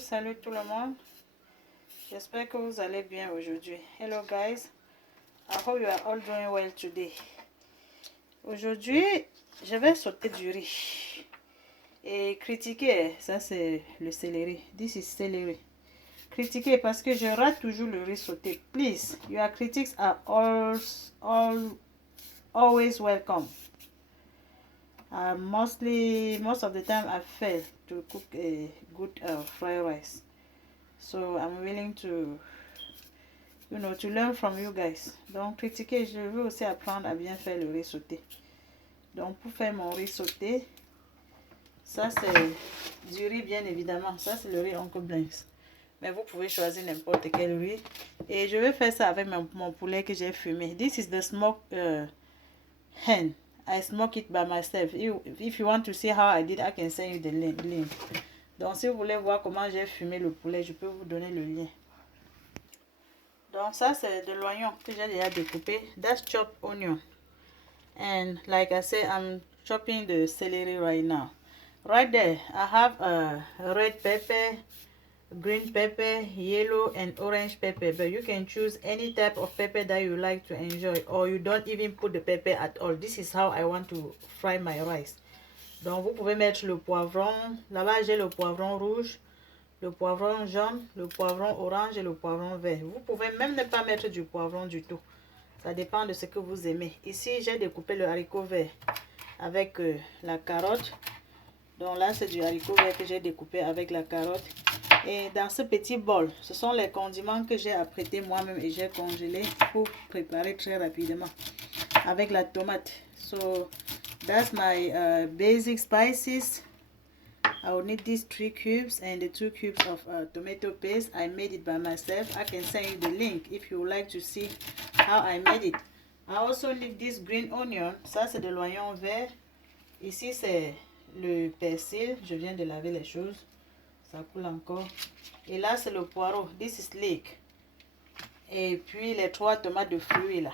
Salut tout le monde, j'espère que vous allez bien aujourd'hui. Hello guys, I hope you are all doing well today. Aujourd'hui, je vais sauter du riz et critiquer, ça c'est le céleri, this is celery. Critiquer parce que je rate toujours le riz sauté. Please, your critics are always welcome. Most of the time I fail to cook a good fried rice. So I'm willing to to learn from you guys. Donc critiquer, je veux aussi apprendre à bien faire le riz sauté. Donc pour faire mon riz sauté, ça c'est du riz bien évidemment. Ça c'est le riz Uncle Blanks. Mais vous pouvez choisir n'importe quel riz. Et je vais faire ça avec mon poulet que j'ai fumé. This is the smoked hen. I smoke it by myself. If you want to see how I did, I can send you the link. Donc si vous voulez voir comment j'ai fumé le poulet, je peux vous donner le lien. Donc ça c'est de l'oignon que j'ai déjà découpé. That's chopped onion. And like I said, I'm chopping the celery right now. Right there, I have a red pepper, green pepper, yellow and orange pepper. But you can choose any type of pepper that you like to enjoy. Or you don't even put the pepper at all. This is how I want to fry my rice. Donc vous pouvez mettre le poivron. Là-bas j'ai le poivron rouge, le poivron jaune, le poivron orange et le poivron vert. Vous pouvez même ne pas mettre du poivron du tout. Ça dépend de ce que vous aimez. Ici, j'ai découpé le haricot vert avec la carotte. Donc là, c'est du haricot vert que j'ai découpé avec la carotte. Et dans ce petit bol, ce sont les condiments que j'ai apprêtés moi-même et j'ai congelé pour préparer très rapidement avec la tomate. So, that's my basic spices. I will need these 3 cubes and the 2 cubes of tomato paste. I made it by myself. I can send you the link if you would like to see how I made it. I also need this green onion. Ça c'est de l'oignon vert. Ici c'est le persil. Je viens de laver les choses. Ça coule encore. Et là c'est le poireau. This is leek. Et puis les 3 tomates de fruits là.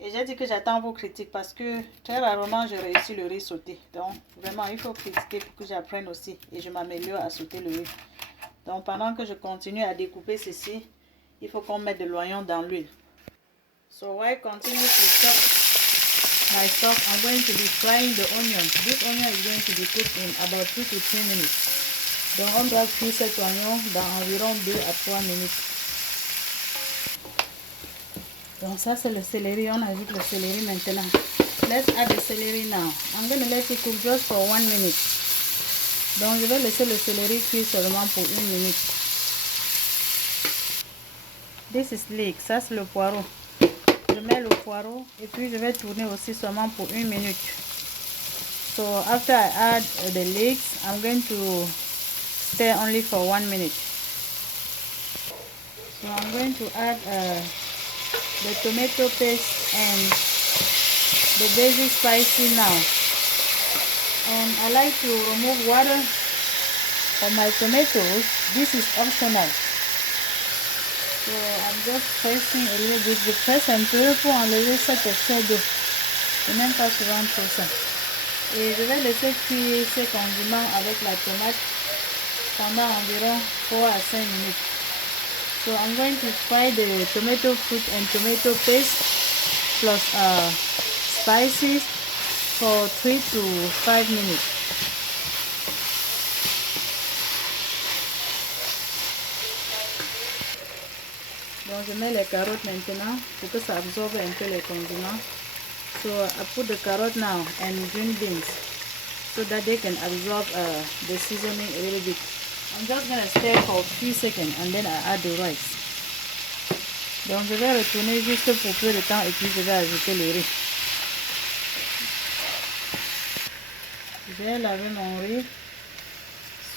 Et j'ai dit que j'attends vos critiques parce que très rarement je réussis le riz sauté. Donc vraiment il faut critiquer pour que j'apprenne aussi et je m'améliore à sauter le riz. Donc pendant que je continue à découper ceci, il faut qu'on mette de l'oignon dans l'huile. So while continue to chop my stuff, I'm going to be frying the onion. This onion is going to be cooked in about 2 to 3 minutes. Donc on doit cuire cet oignon dans environ 2 à 3 minutes. Donc ça c'est le céleri, on ajoute le céleri maintenant. Let's add the celery now. I'm going to let it cook just for 1 minute. Donc je vais laisser le céleri cuire seulement pour 1 minute. This is leek, ça c'est le poireau. Je mets le poireau et puis je vais tourner aussi seulement pour 1 minute. So after I add the leeks, I'm going to stir only for 1 minute. So I'm going to add the tomato paste and the basic spices now. And I like to remove water from my tomatoes. This is optional. So I'm just pressing a little bit. Je presse un peu pour enlever cet excès d'eau. Je n'aime pas souvent trop ça. Et je vais laisser cuire ces condiments avec la tomate pendant environ 4 à 5 minutes. So I'm going to fry the tomato fruit and tomato paste plus spices for 3 to 5 minutes. Donc je mets les carottes maintenant pour que ça absorbe un peu les condiments. So I put the carrot now and green beans so that they can absorb the seasoning a little bit. I'm just going to stir for a few seconds and then I add the rice. Donc je vais retourner juste pour peu de temps et puis je vais ajouter le riz. J'ai lavé mon riz.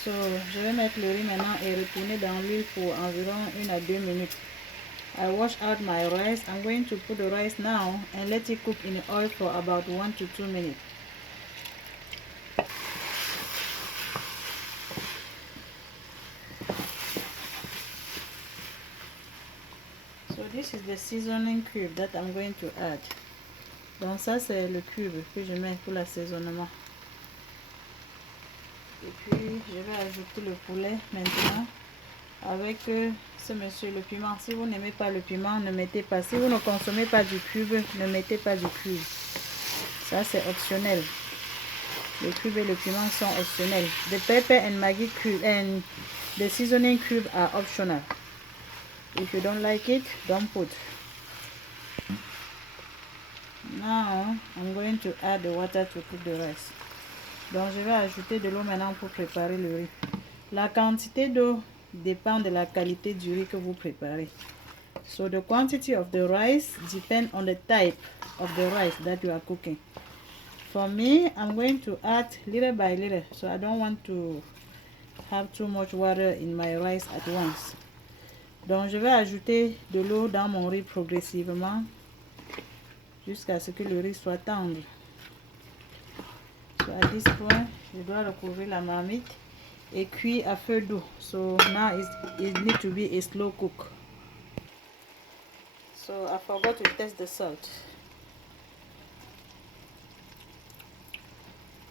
So je vais mettre le riz maintenant et retourner dans l'huile pour environ 1 à 2 minutes. I wash out my rice. I'm going to put the rice now and let it cook in the oil for about 1 to 2 minutes. So this is the seasoning cube that I'm going to add. Donc ça c'est le cube que je mets pour l'assaisonnement. Et Puis je vais ajouter le poulet maintenant avec ce monsieur le piment. Si vous n'aimez pas le piment, ne mettez pas. Si vous ne consommez pas du cube, ne mettez pas du cube. Ça c'est optionnel. Le cube et le piment sont optionnels. The pepper and Maggi cube and the seasoning cube are optional. If you don't like it, don't put. Now I'm going to add the water to cook the rice. Donc je vais ajouter de l'eau maintenant pour préparer le riz. La quantité d'eau dépend de la qualité du riz que vous préparez. So the quantity of the rice depends on the type of the rice that you are cooking. For me, I'm going to add little by little, so I don't want to have too much water in my rice at once. Donc je vais ajouter de l'eau dans mon riz progressivement jusqu'à ce que le riz soit tendre. So at this point, je dois recouvrir la marmite et cuire à feu doux. So now it needs to be a slow cook. So I forgot to test the salt.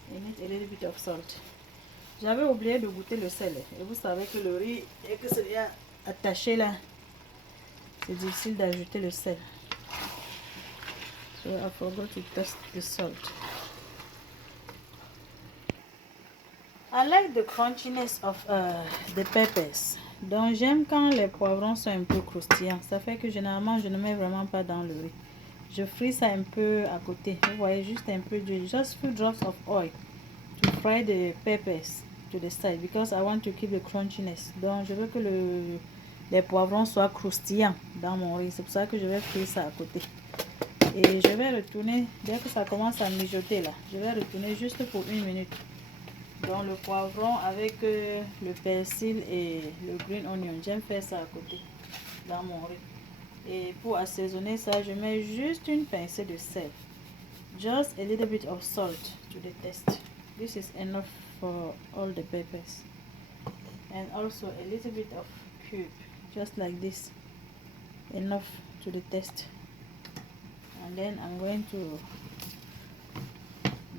I need a little bit of salt. J'avais oublié de goûter le sel. Et vous savez que le riz, et que c'est bien attaché là, c'est difficile d'ajouter le sel. So I forgot to test the salt. I like the crunchiness of the peppers. Donc j'aime quand les poivrons sont un peu croustillants. Ça fait que généralement je ne mets vraiment pas dans le riz. Je frise ça un peu à côté. Vous voyez, juste un peu d'huile. Just few drops of oil to fry the peppers to the side because I want to keep the crunchiness. Donc je veux que les poivrons soient croustillants dans mon riz. C'est pour ça que je vais frire ça à côté. Et je vais retourner, dès que ça commence à mijoter là, je vais retourner juste pour 1 minute. Donc le poivron avec le persil et le green onion, j'aime faire ça à côté dans mon riz. Et pour assaisonner ça, je mets juste une pincée de sel. Just a little bit of salt to the taste. This is enough for all the peppers. And also a little bit of cube, just like this. Enough to the taste. And then I'm going to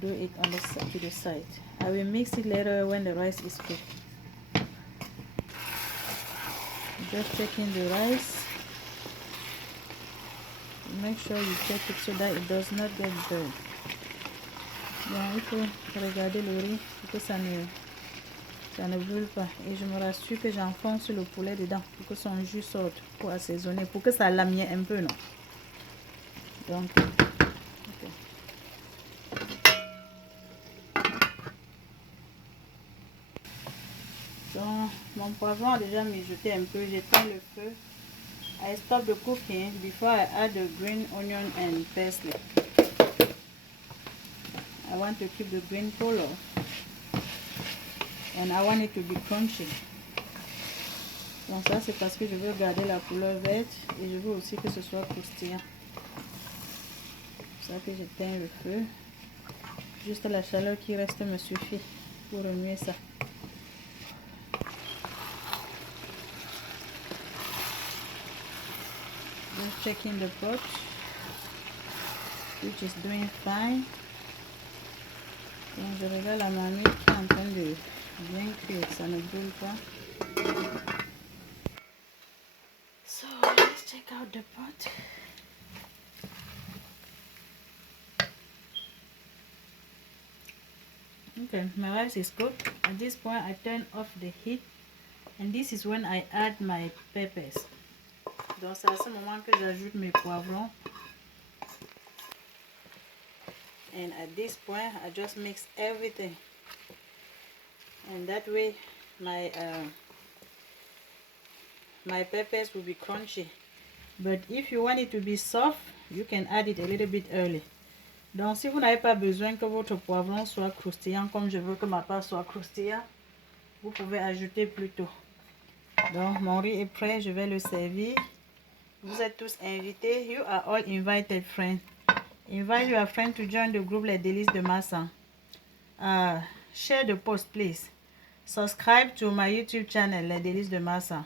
do it on to the side. I will mix it later when the rice is cooked. Just checking the rice. Make sure you check it so that it does not get burned. Donc il faut regarder le riz pour que ça ne brûle pas. Et je me rassure que j'enfonce le poulet dedans pour que son jus sorte, pour assaisonner, pour que ça lamière un peu, non? Donc, okay. Donc, mon poivron a déjà mijoté un peu. J'éteins le feu. I stop the cooking before I add the green onion and parsley. I want to keep the green color and I want it to be crunchy. Donc ça c'est parce que je veux garder la couleur verte et je veux aussi que ce soit croustillant. C'est ça que j'éteins le feu. Juste la chaleur qui reste me suffit pour remuer ça. Just checking the pot, which is doing fine. Donc je regarde la marmite qui est en train de bien cuire, ça ne brûle pas. So let's check out the pot. Okay, my rice is cooked. At this point I turn off the heat and this is when I add my peppers. Donc c'est à ce moment que j'ajoute mes poivrons. And at this point I just mix everything. And that way my peppers will be crunchy. But if you want it to be soft, you can add it a little bit early. Donc si vous n'avez pas besoin que votre poivron soit croustillant comme je veux que ma pâte soit croustillant, vous pouvez ajouter plus tôt. Donc mon riz est prêt, je vais le servir. Vous êtes tous invités. You are all invited, friends. Invite your friend to join the group Les Délices de Massa. Share the post, please. Subscribe to my YouTube channel, Les Délices de Massa.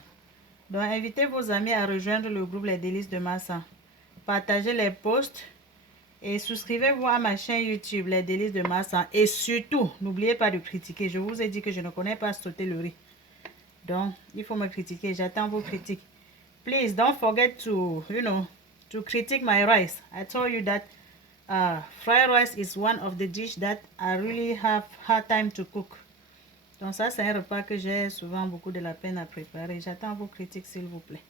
Donc, invitez vos amis à rejoindre le groupe Les Délices de Massa. Partagez les posts Et souscrivez-vous à ma chaîne YouTube, Les Délices de Massa. Et surtout, n'oubliez pas de critiquer. Je vous ai dit que je ne connais pas sauter le riz. Donc, il faut me critiquer. J'attends vos critiques. Please don't forget to, to critique my rice. I told you that fried rice is one of the dishes that I really have hard time to cook. Donc ça, c'est un repas que j'ai souvent beaucoup de la peine à préparer. J'attends vos critiques, s'il vous plaît.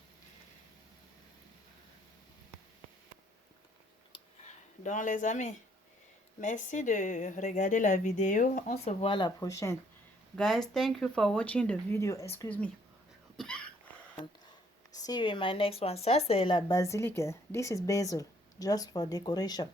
Donc les amis, merci de regarder la vidéo. On se voit la prochaine. Guys, thank you for watching the video. Excuse me. See you in my next one. Ça, c'est la basilic. This is basil, just for decoration.